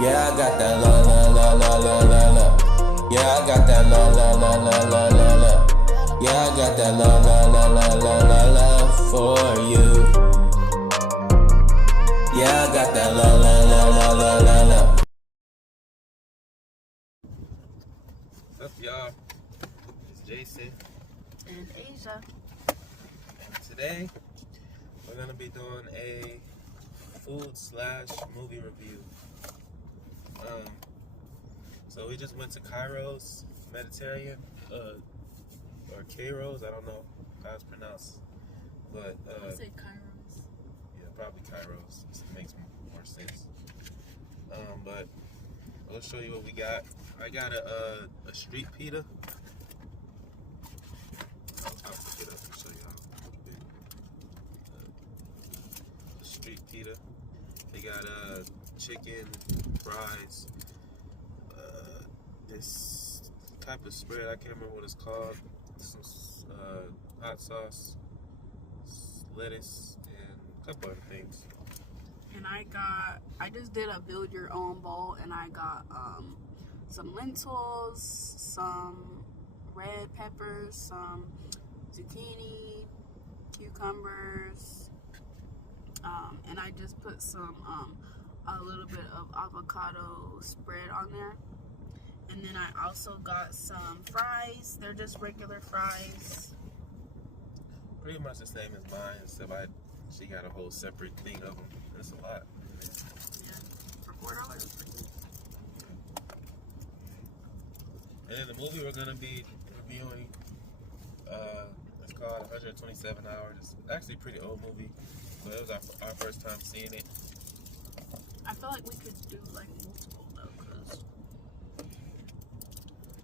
Yeah, I got that la la la la la la la. Yeah, I got that la la la la la la la. Yeah, I got that la la la la la la la for you. Yeah, I got that la la la la la la la. What's up, y'all? It's Jason. And Asia. And today, we're going to be doing a food/movie review. So we just went to Kairos Mediterranean, or Kairos, I don't know how it's pronounced. But, I say Kairos. Yeah, probably Kairos. It makes more sense. But I'll show you what we got. I got a street pita. I'll pick it up and show you how big. The street pita. They got chicken, fries, this type of spread, I can't remember what it's called. Some hot sauce, lettuce, and a couple other things. And I just did a build your own bowl, and I got some lentils, some red peppers, some zucchini, cucumbers, and I just put some a little bit of avocado spread on there. And then I also got some fries. They're just regular fries. Pretty much the same as mine, except she got a whole separate thing of them. That's a lot. Yeah, for $4. And then the movie we're gonna be reviewing, it's called 127 Hours. It's actually a pretty old movie, but it was our first time seeing it. I feel like we could do like multiple though, because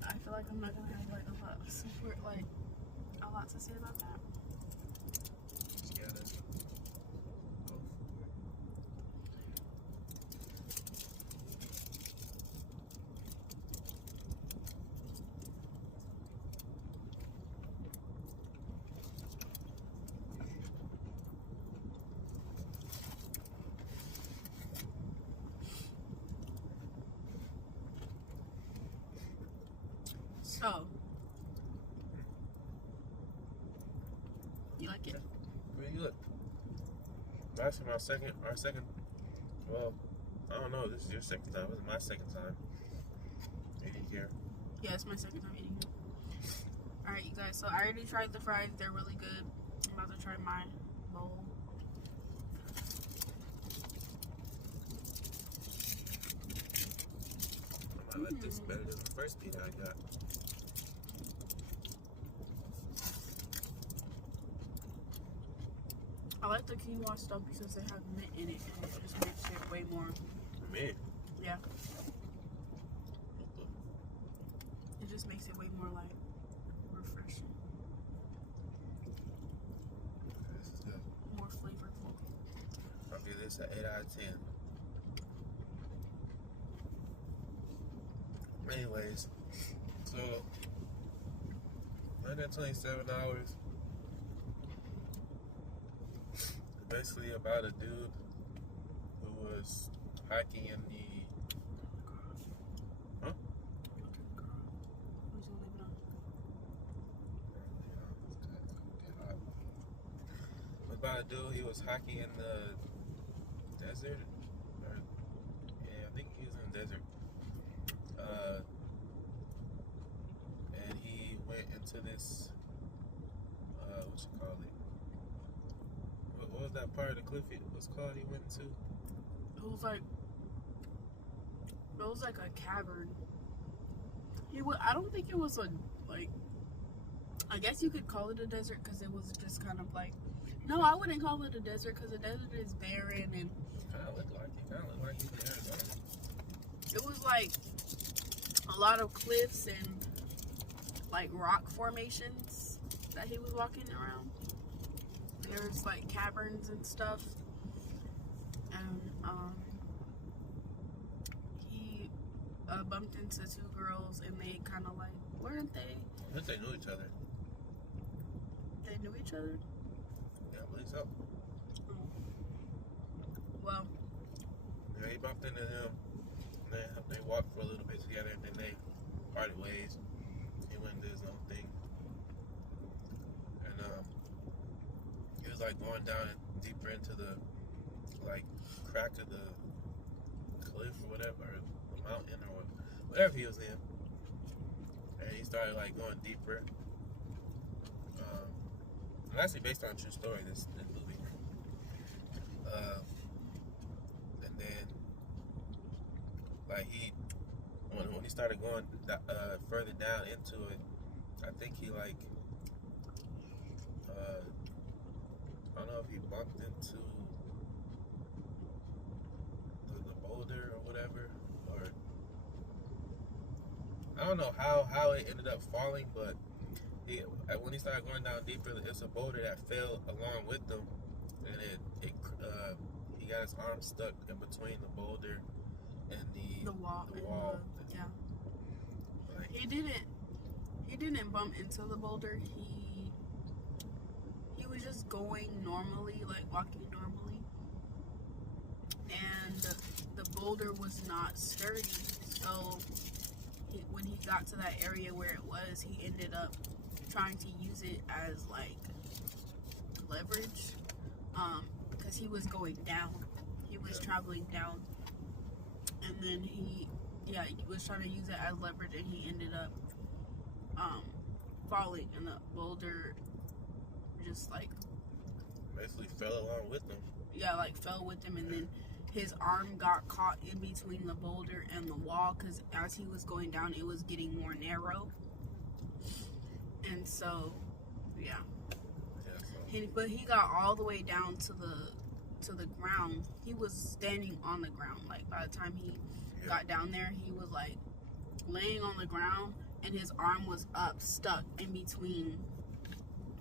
I feel like I'm not gonna have like a lot to say about that. Just gotta go for it. So, you like it? Pretty good. That's our second, well, I don't know, this is your second time. This is my second time eating here. Yeah, it's my second time eating it. Alright, you guys, so I already tried the fries. They're really good. I'm about to try my bowl. I like this better than the first pita I got. I like the quinoa stuff because they have mint in it, and it just makes it way more. Mint? Yeah. It just makes it way more like refreshing. This is good. More flavorful. I'll give this an 8 out of 10. Anyways, so 127 hours. Basically about a dude who was hiking in the about a dude, he was hiking in the desert, I think he was in the desert, and he went into this, what you call it, what was that part of the cliff it was called he went into? It was like a cavern. I don't think it was I guess you could call it a desert because it was just kind of like, no, I wouldn't call it a desert because a desert is barren and Kind of looked like he's there. it was like a lot of cliffs and like rock formations that he was walking around. There's like caverns and stuff, and he bumped into two girls, and they kind of like, weren't they? I think they knew each other. They knew each other? Yeah, I believe so. Well, Yeah, he bumped into him. they walked for a little bit together, and then they parted ways. He went and did his own thing, and he was like going down deeper into the like crack of the cliff or whatever, or the mountain or whatever he was in, and he started like going deeper. It's actually based on a true story. This movie, and then like when he started going further down into it, I think he like I don't know if he bumped into the boulder or whatever, or I don't know how it ended up falling, but when he started going down deeper, it's a boulder that fell along with them, and he got his arm stuck in between the boulder and the wall. Yeah. Like, He didn't bump into the boulder. He was just going normally, like walking normally, and the boulder was not sturdy. So when he got to that area where it was, he ended up trying to use it as like leverage, because he was going down. He was traveling down, and then he was trying to use it as leverage, and he ended up falling, and the boulder just like basically fell along with them. Yeah, like fell with him, and then his arm got caught in between the boulder and the wall, because as he was going down, it was getting more narrow. And so, yeah. But he got all the way down to the ground. He was standing on the ground. Like by the time he got down there, he was like laying on the ground, and his arm was up, stuck in between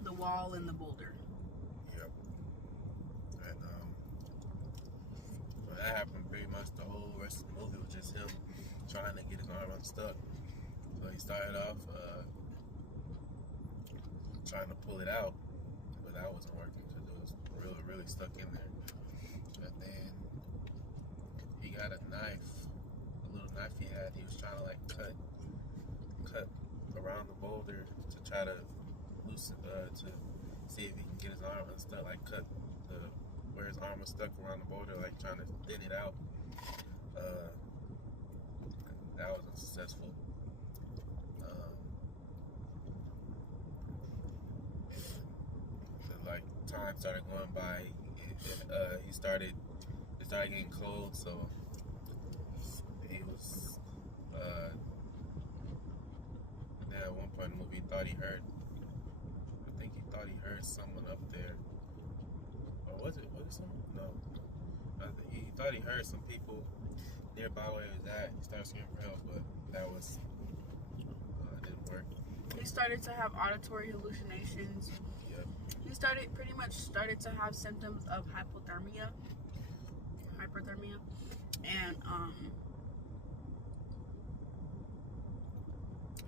the wall and the boulder. Yep. And well, that happened pretty much the whole rest of the movie was just him trying to get his arm unstuck. So he started off trying to pull it out, but that wasn't working because it was really stuck in there. And then he got a knife, a little knife he had. He was trying to like cut around the boulder to try to loosen, to see if he can get his arm unstuck, like cut where his arm was stuck around the boulder, like trying to thin it out. That was unsuccessful. Like time started going by, it started getting cold, so he was then at one point in the movie he thought he heard someone up there, or was it someone? No, he thought he heard some people nearby where he was at. He started screaming for help, but that was didn't work. He started to have auditory hallucinations. Yep. He pretty much started to have symptoms of hypothermia,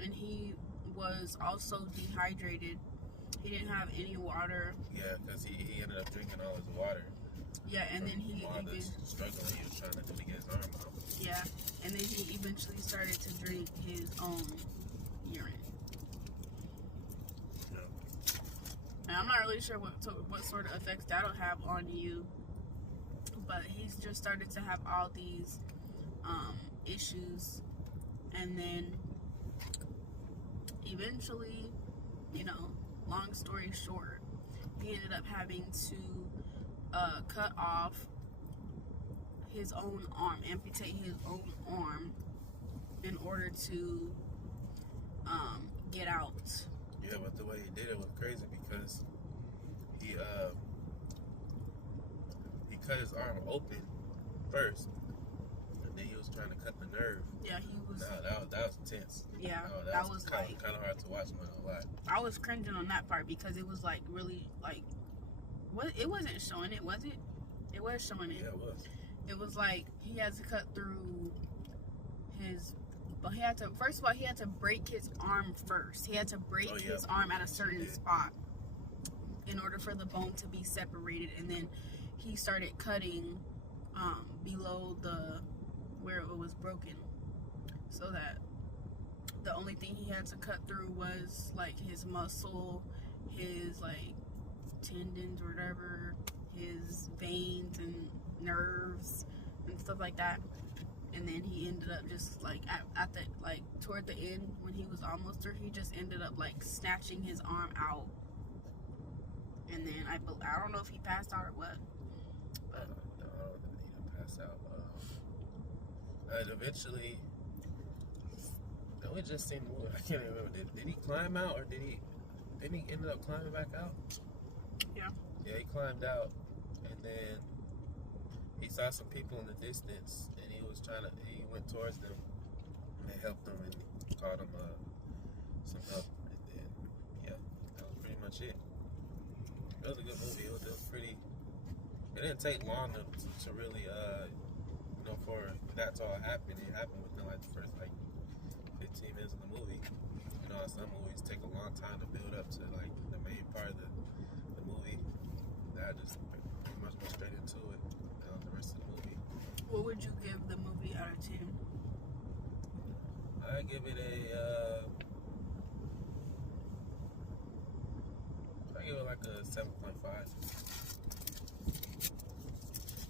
and he was also dehydrated. He didn't have any water. Yeah, because he ended up drinking all his water. Yeah, and then he struggling he was trying to do to get his arm out. Yeah, and then he eventually started to drink his own urine. And I'm not really sure what sort of effects that'll have on you, but he's just started to have all these issues, and then eventually, long story short, he ended up having to cut off his own arm, amputate his own arm, in order to get out. Yeah, but the way he did it was crazy because he cut his arm open first, and then he was trying to cut the nerve. Yeah, he was. No, that was intense. Yeah, that was kind of hard to watch. I'm not gonna lie. I was cringing on that part because it was like really like, what? It wasn't showing it, was it? It was showing it. Yeah, it was. It was like he had to cut through his. But he had to, first of all, he had to break his arm first. He had to break his arm at a certain spot in order for the bone to be separated. And then he started cutting below where it was broken, so that the only thing he had to cut through was like his muscle, his like tendons or whatever, his veins and nerves and stuff like that. And then he ended up just like at the like toward the end when he was almost there, he just ended up like snatching his arm out. And then I don't know if he passed out or what. But no, I don't think he didn't pass out. And eventually, no, we just seen the movie. I can't remember. Did he climb out or didn't he end up climbing back out? Yeah. Yeah, he climbed out, and then he saw some people in the distance, and he went towards them, and they helped him and called him some help, and then yeah, that was pretty much it. It was a good movie. It was pretty. It didn't take long to really for that to all happen. It happened within like the first like 15 minutes of the movie. You know, some movies take a long time to build up to like the main part of the movie. That just pretty much went straight into it. The rest of the movie. what would you give the movie out of 10? I give it like a 7.5.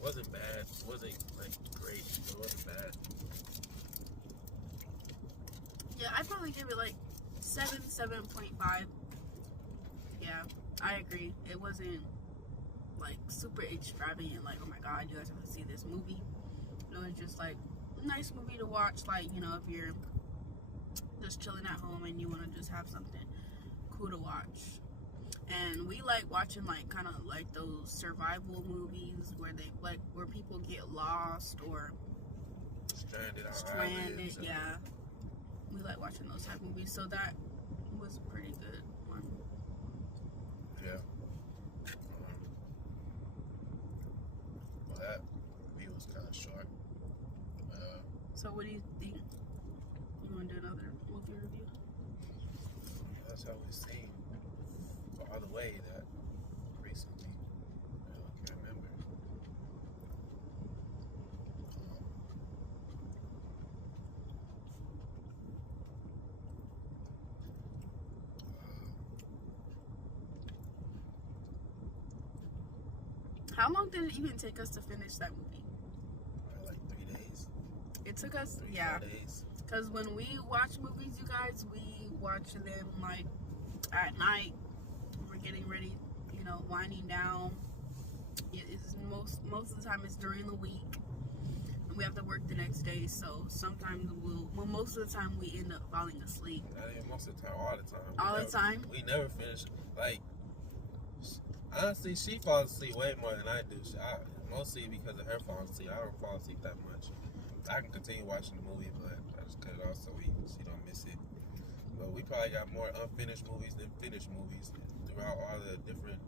Wasn't bad. Wasn't like great. It wasn't bad. Yeah, I'd probably give it like 7.5. Yeah, I agree. It wasn't like super extravagant, like, oh my god, you guys have to see this movie. It was just like a nice movie to watch, like, you know, if you're just chilling at home and you want to just have something cool to watch. And we like watching like kind of like those survival movies where they like where people get lost or stranded. Yeah, we like watching those type of movies, so that was a pretty good one. Yeah. Well, that video was kind of short. So what do you think? You want to do another movie review? That's how we seen all the way that recently. I can't remember. How long did it even take us to finish that movie? Like 3 days. It took us, 3-4 yeah. days. Because when we watch movies, you guys, we watch them like at night. We're getting ready, you know, winding down. It's most of the time it's during the week, and we have to work the next day. So sometimes most of the time we end up falling asleep. Not even most of the time, all the time. All the time? We never finish. Like, honestly, she falls asleep way more than I do. Mostly because of her falling asleep. I don't fall asleep that much. I can continue watching the movie, but I just cut it off so she don't miss it. But we probably got more unfinished movies than finished movies throughout all the different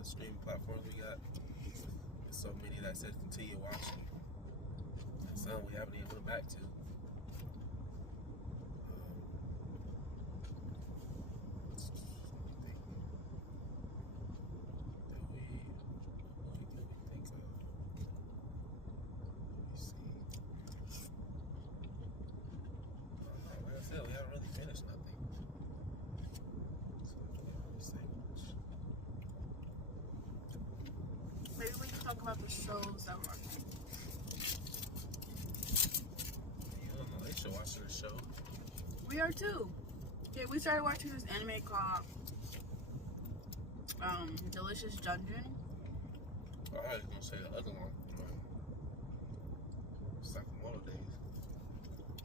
streaming platforms we got. There's so many that says continue watching. And some we haven't even went back to. We haven't really finished nothing. So we don't really say much. Maybe we can talk about the shows that we're watching. You don't know, they should watch the show. We are too. Okay, we started watching this anime called Delicious Dungeon. Oh, I was gonna say the other one. Sakamoto Days.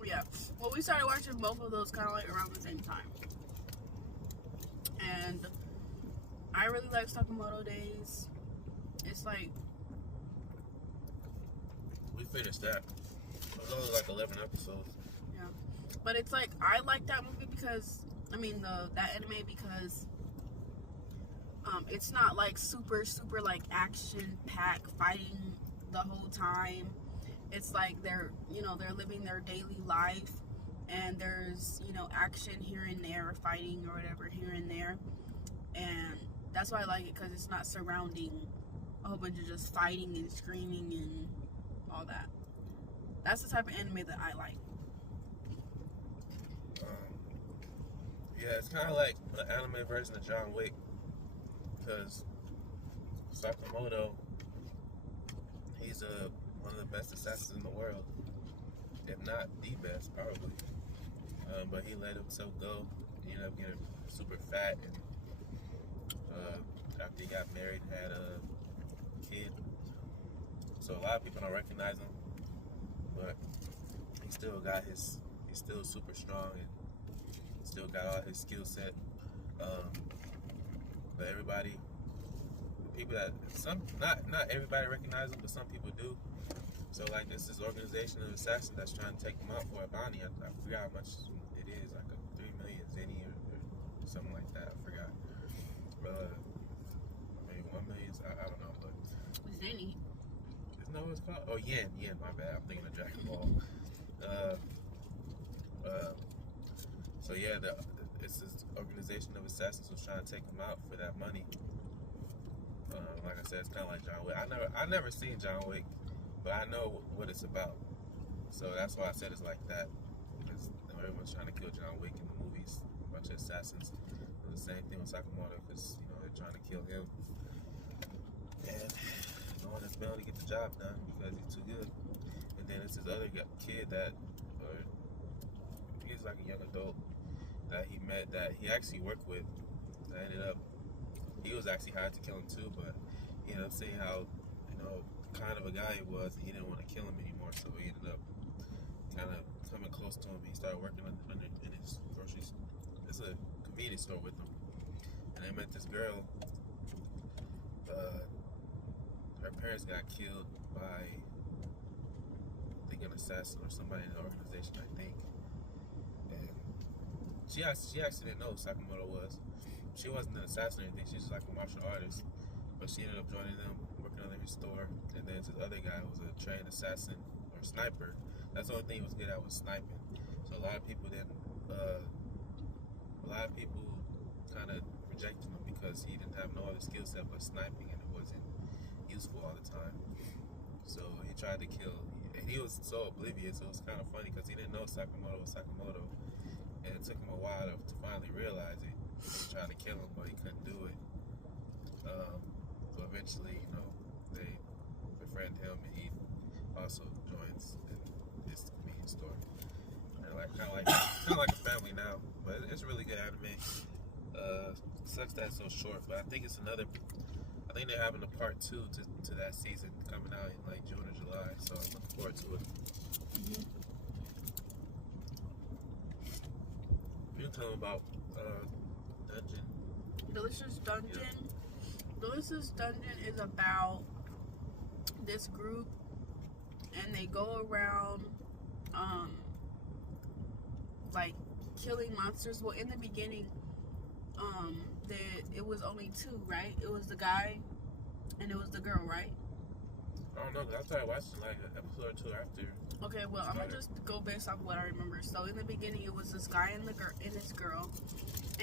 Yeah. Well, we started watching both of those kind of like around the same time. And I really like Sakamoto Days. It's like... We finished that. It was only like 11 episodes. Yeah. But it's like, I like that movie because... I mean, that anime because... it's not like super like action-packed fighting the whole time. It's like they're living their daily life, and there's, action here and there, fighting or whatever here and there. And that's why I like it, because it's not surrounding a whole bunch of just fighting and screaming and all that. That's the type of anime that I like. Yeah, it's kind of like the anime version of John Wick, because Sakamoto, he's one of the best assassins in the world, if not the best, probably. But he let himself go. He ended up getting super fat, and after he got married, had a kid. So a lot of people don't recognize him, but he's still super strong and still got all his skill set. But everybody, people that not everybody recognizes him, but some people do. So like this organization of assassins that's trying to take him out for a bounty. I forgot how much it is, like a 3 million zenny or something like that. I forgot. Maybe 1 million. I don't know, but Zenny. Isn't that what it's called? Oh, yen. My bad. I'm thinking of Dragon Ball. So yeah, it's this organization of assassins who's trying to take him out for that money. Like I said, it's kind of like John Wick. I never seen John Wick, but I know what it's about. So that's why I said it's like that, because everyone's trying to kill John Wick in the movies. A bunch of assassins. And the same thing with Sakamoto, because they're trying to kill him, and no one has been able to get the job done because he's too good. And then it's this other kid that, he's like a young adult that he met, that he actually worked with, that ended up, he was actually hired to kill him too, but he ended up seeing how, kind of a guy he was, and he didn't want to kill him anymore, so he ended up kind of coming close to him. He started working in his groceries. It's a convenience store with him. And they met this girl. Her parents got killed by, I think, an assassin or somebody in the organization, I think. And she actually didn't know who Sakamoto was. She wasn't an assassin or anything. She was just like a martial artist. But she ended up joining them, working under his store. And then this other guy was a trained assassin or sniper. That's the only thing he was good at, was sniping. So a lot of people kind of rejected him because he didn't have no other skill set but sniping, and it wasn't useful all the time. So he tried to kill, and he was so oblivious. It was kind of funny because he didn't know Sakamoto was Sakamoto, and it took him a while to finally realize it. He was trying to kill him, but he couldn't do it. So eventually, they befriend him, and he also joins in this convenience store. They're kind of like a family now, but it's a really good anime. Sucks that it's so short, but I think I think they're having a part 2 to that season coming out in like June or July, so I'm looking forward to it. Mm-hmm. You tell them about Dungeon. Delicious Dungeon. Yeah. Delicious Dungeon is about this group, and they go around like killing monsters. Well, in the beginning, it was only 2, right? It was the guy and it was the girl, right? I don't know, because I started watching like an episode or 2 after. Okay, well, I'm gonna just go based off what I remember. So in the beginning, it was this guy and this girl,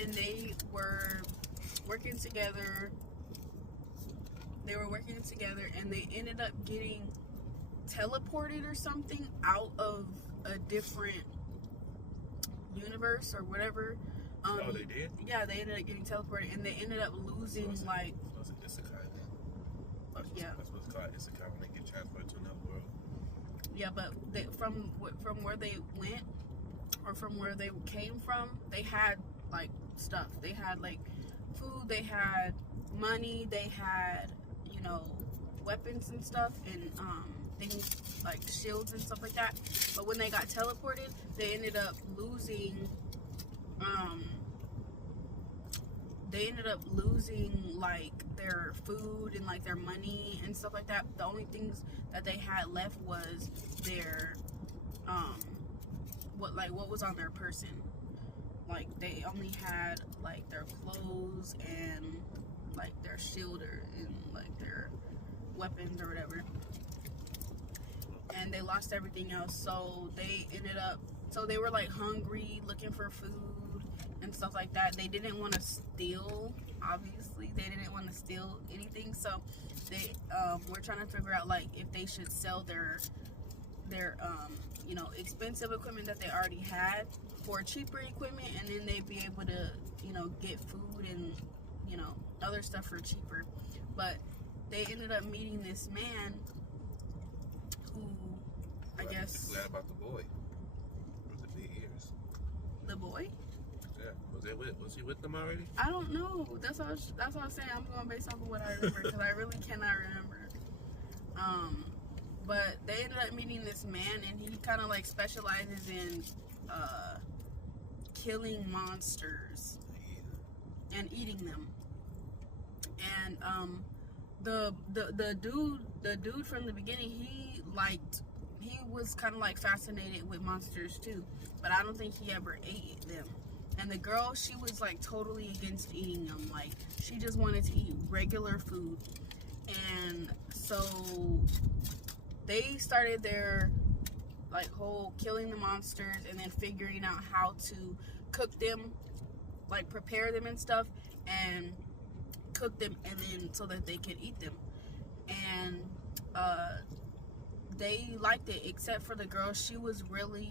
and they were working together. And they ended up getting teleported or something out of a different universe or whatever. Oh, they did? Yeah, they ended up getting teleported, and they ended up losing, So like... it's Isekai then. Yeah. That's what's called Isekai, when they get transferred to another world. Yeah, but from where they went, or from where they came from, they had, like, stuff. They had, like, food, they had money, they had, weapons and stuff, and things like shields and stuff like that. But when they got teleported, they ended up losing like their food and like their money and stuff like that. The only things that they had left was their what was on their person. Like they only had like their clothes and like their shield and like their weapons or whatever, and they lost everything else. So they were like hungry, looking for food and stuff like that. They didn't want to steal, obviously. They didn't want to steal anything, so they were trying to figure out like if they should sell their their you know, expensive equipment that they already had for cheaper equipment, and then they'd be able to, you know, get food and, you know, other stuff for cheaper. But they ended up meeting this man who, I guess, Glad about the boy with the big ears. The boy? Yeah, was he with them already? I don't know. That's what I was saying. I'm going based off of what I remember because I really cannot remember. But they ended up meeting this man, and he kind of like specializes in killing monsters and eating them. And the dude from the beginning, he was kind of like fascinated with monsters too, but I don't think he ever ate them. And the girl, she was like totally against eating them. Like, she just wanted to eat regular food. And so they started their like whole killing the monsters and then figuring out how to cook them, like prepare them and stuff, and cook them, and then so that they could eat them. And they liked it, except for the girl. She was really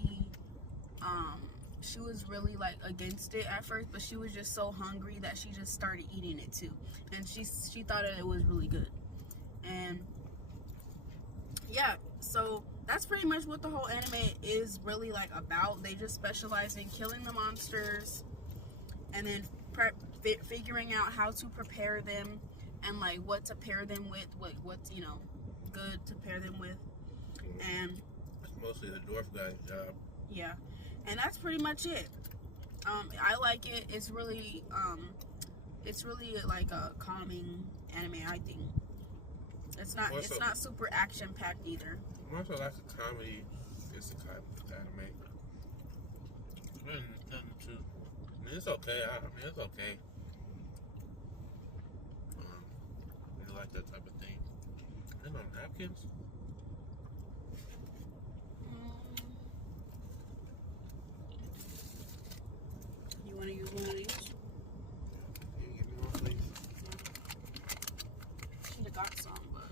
like against it at first, but she was just so hungry that she just started eating it too, and she thought that it was really good. And yeah, so that's pretty much what the whole anime is really like about. They just specialize in killing the monsters and then figuring out how to prepare them and like what to pair them with, what's, you know, good to pair them with. And it's mostly the dwarf guy's job. Yeah, and that's pretty much it. I like it. It's really like a calming anime, I think. It's not super action packed either. More so like a comedy. It's a kind of anime. Nothing too. I mean, it's okay. I mean, it's okay. You like that type of thing. And on napkins. You want to use one of these? Can you give me one, please? Should have got some, but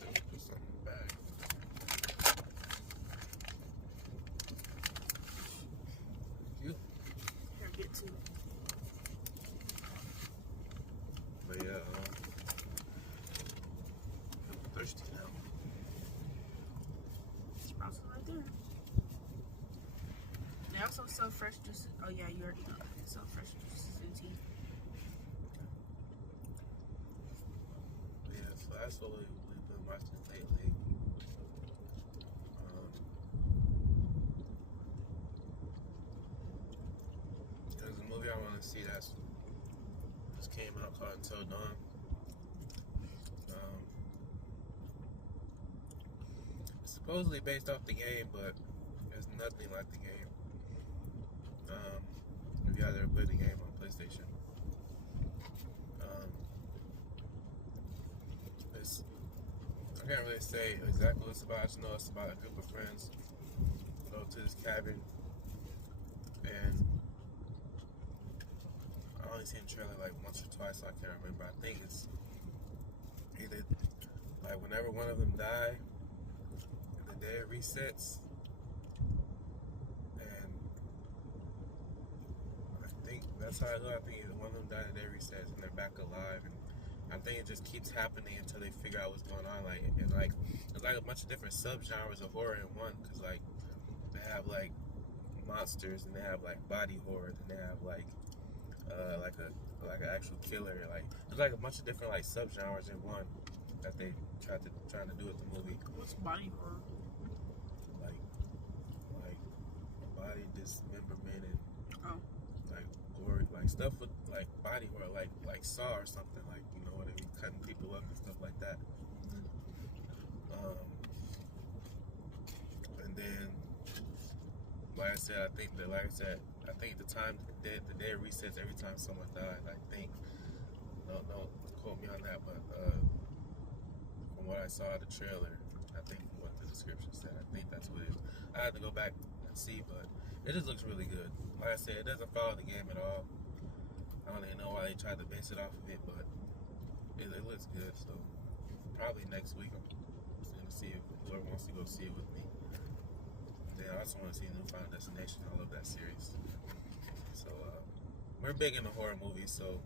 Let me put some in the bag. Thank you. here, get two. But yeah, I'm thirsty now. Sprouts is right there. They also sell fresh juices. Oh yeah, you already know that. They sell fresh juices and tea. Yeah, so that's what we've been watching lately. There's a movie I want to see that's just came out called Until Dawn. It's supposedly based off the game, but it's nothing like the game. If you guys ever played the game on PlayStation, I can't really say exactly what it's about. I just know it's about a group of friends go to this cabin, and I only seen the trailer like once or twice, so I can't remember. I think it's either like whenever one of them die, and the day resets, and I think that's how I know. I think either one of them died, the day resets, and they're back alive, and I think it just keeps happening until they figure out what's going on. Like, and like, there's like a bunch of different subgenres of horror in one, because like they have like monsters, and they have like body horror, and they have like an actual killer. Like, there's like a bunch of different like subgenres in one that they trying to do with the movie. What's body horror? Like body dismemberment and like gory, like stuff with like body horror, like Saw or something, like, you know, where they be cutting people up and stuff like that. And then, like I said, I think the time the day resets every time someone dies. I think, don't quote me on that, but from what I saw in the trailer, I think from what the description said, I think that's what it is. I had to go back and see, but it just looks really good. Like I said, it doesn't follow the game at all. I don't even know why they tried to base it off of it, but it looks good. So probably next week I'm just gonna see if whoever wants to go see it with me. Then I also want to see New Final Destination. I love that series. So we're big into horror movies. So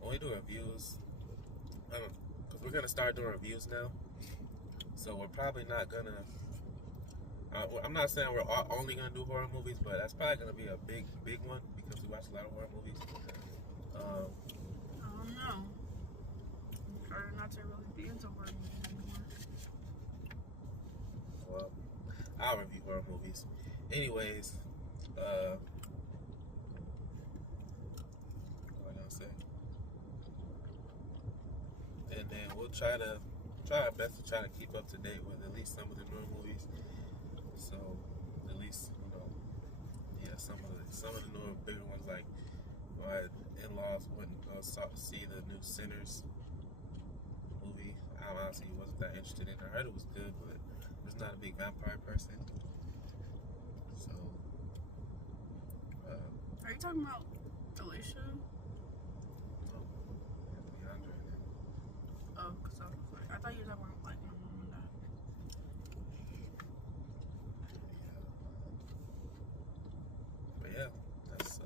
when we do reviews, because we're gonna start doing reviews now. So we're probably not gonna. I'm not saying we're only gonna do horror movies, but that's probably gonna be a big one because we watch a lot of horror movies. I don't know. I'm trying not to really be into horror movies anymore. Well, I'll review horror movies. Anyways, what was I gonna say? And then we'll try our best to try to keep up to date with at least some of the newer movies. So at least some of the newer bigger ones, like my in-laws went and go see the new Sinners movie. I honestly wasn't that interested in it. I heard it was good, but I'm just not a big vampire person. So Are you talking about Alicia? no, Leandra. Oh, because I thought you were talking about like my mom and dad. But yeah, that's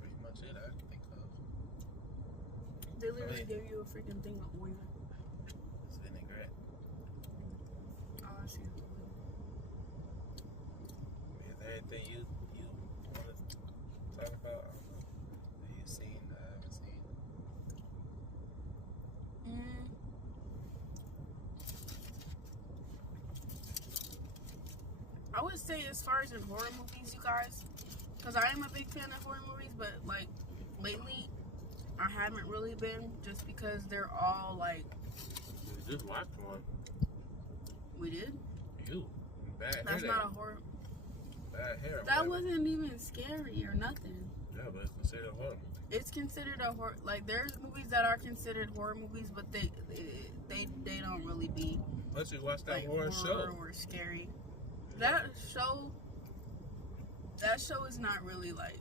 pretty much it I can think of. They literally gave you a freaking thing of oil. It's vinaigrette. Oh, I see. Is there anything you want to talk about? I don't know. That you've seen that I haven't seen? I would say as far as in horror movies, you guys, because I am a big fan of horror movies, but like lately I haven't really been, just because they're all like. We just watched one. We did? You. Bad That's hair. not a horror. Bad hair. That wasn't even scary or nothing. Yeah, but it's considered a horror movie. It's considered a horror. Like there's movies that are considered horror movies, but they don't really be. Plus, you watched that Like horror show. or scary. That show is not really like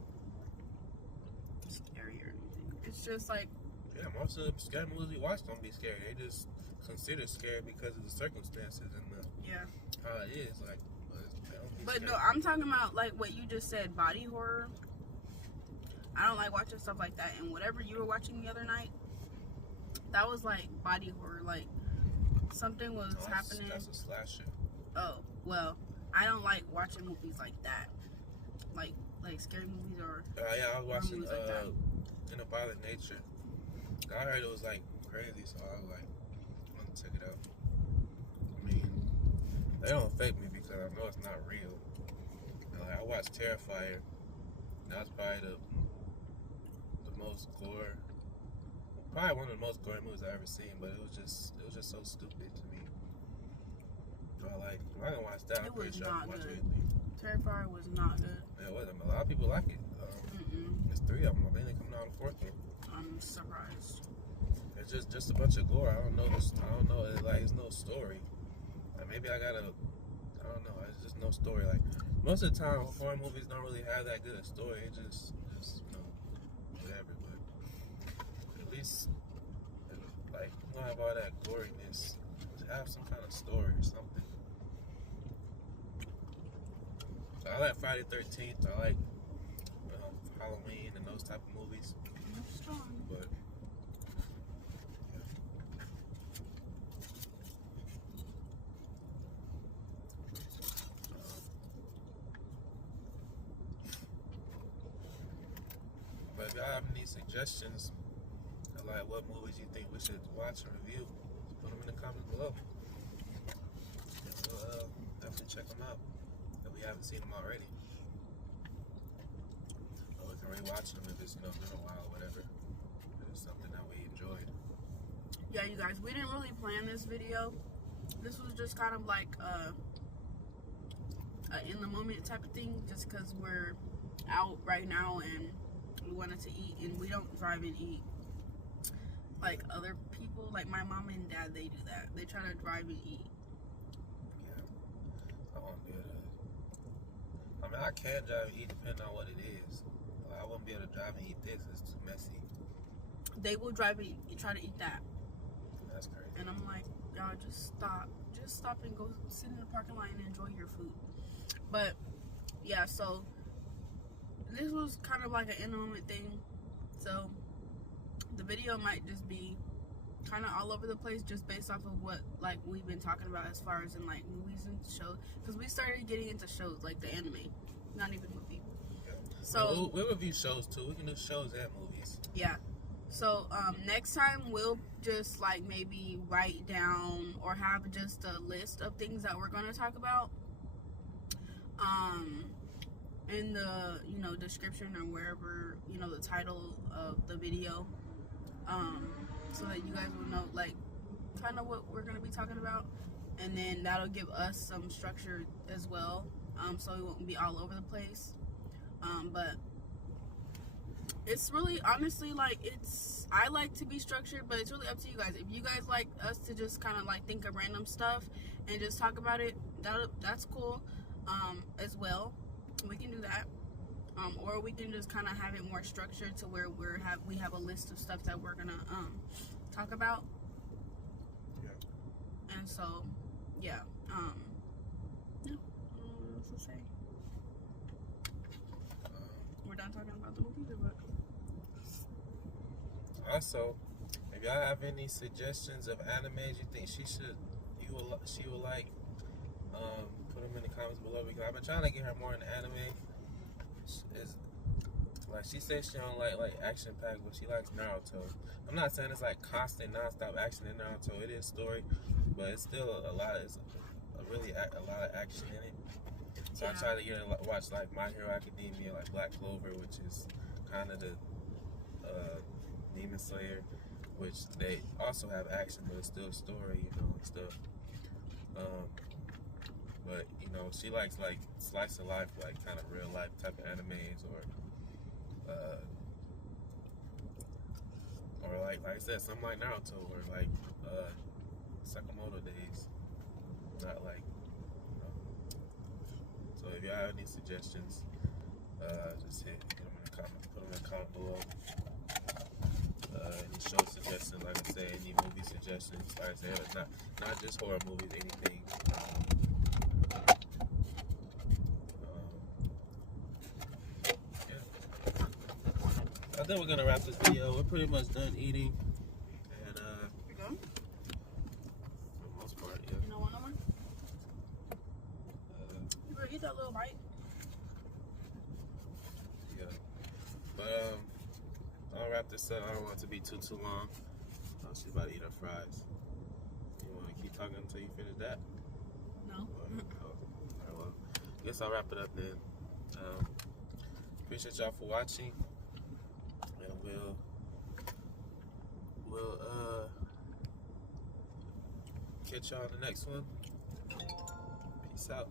scary or anything. It's just like, Yeah, most of the scary movies we watch don't be scary. They just consider scary because of the circumstances and how it is. Like, they don't be but scary. no, I'm talking about like what you just said, body horror. I don't like watching stuff like that. And whatever you were watching the other night, that was like body horror. Like something was happening. That's a slasher. Oh well, I don't like watching movies like that. Like scary movies or. Yeah, I was watching movies like that. In a Violent Nature. I heard it was like crazy, so I was like, I'm gonna check it out. I mean, they don't affect me because I know it's not real. And, like, I watched Terrifier. That's probably the most gore, probably one of the most gory movies I've ever seen. But it was just so stupid to me. So I'm gonna watch that. I'm It pretty was sure I not can watch good. anything. Terrifier was not good. Yeah, it wasn't. A lot of people like it. There's 3 of them. I think they're coming out on the 4th one. I'm surprised. It's just a bunch of gore. I don't know. It's no story. Like maybe I don't know. It's just no story. Like most of the time, horror movies don't really have that good a story. It just whatever. But at least like you don't have all that goriness. Just have some kind of story or something. So I like Friday 13th. I like Halloween and those type of movies. But if y'all have any suggestions of like what movies you think we should watch and review, put them in the comments below. We'll definitely check them out if we haven't seen them already. Or we can rewatch them if it's been a while or whatever. If it's something that we enjoyed. Yeah, you guys, we didn't really plan this video. This was just kind of like a in the moment type of thing, just because we're out right now and we wanted to eat, and we don't drive and eat like other people. Like my mom and dad, they do that. They try to drive and eat. Yeah, I won't do that. I mean, I can drive and eat depending on what it is. Like, I wouldn't be able to drive and eat this. It's too messy. They will drive and try to eat that. That's crazy. And I'm like, y'all just stop and go sit in the parking lot and enjoy your food. But yeah, so this was kind of like an in the moment thing, so the video might just be kind of all over the place, just based off of what like we've been talking about as far as in like movies and shows, because we started getting into shows like the anime, not even movie. So we'll review shows too. We can do shows and movies. Yeah. So next time we'll just like maybe write down or have just a list of things that we're gonna talk about in the description or wherever, the title of the video, so that you guys will know like kind of what we're gonna be talking about, and then that'll give us some structure as well, so it won't be all over the place. But it's really, honestly, like, I like to be structured, but it's really up to you guys. If you guys like us to just kind of like think of random stuff and just talk about it, that's cool, as well. We can do that, or we can just kind of have it more structured to where we have a list of stuff that we're gonna talk about. Yeah. And so, yeah, yeah, I don't know what else to say. We're done talking about the movies, or what? Also, if y'all have any suggestions of animes you think she will like, put them in the comments below, because I've been trying to get her more into anime. Like, she says she don't like action packed, but she likes Naruto. I'm not saying it's like constant non-stop action in Naruto. It is story, but it's still a lot of action in it. So yeah. I try to get her to watch like My Hero Academia, like Black Clover, which is kind of the Demon Slayer, which they also have action, but it's still a story, and stuff. But she likes like slice of life, like kind of real life type of animes, or like I said, something like Naruto, or like Sakamoto Days, not like. So if y'all have any suggestions, just put them in the comment below. Any show suggestions, like I said, any movie suggestions, like I said, not just horror movies, anything. Yeah. I think we're gonna wrap this video. We're pretty much done eating, and you done? for the most part, yeah. You know what, no one? You better eat that little bite. Yeah, but I'll wrap this up. I don't want it to be too long. She's about to eat her fries. You want to keep talking until you finish that? No. Alright, well, guess I'll wrap it up then. Appreciate y'all for watching, and we'll catch y'all in the next one. Peace out.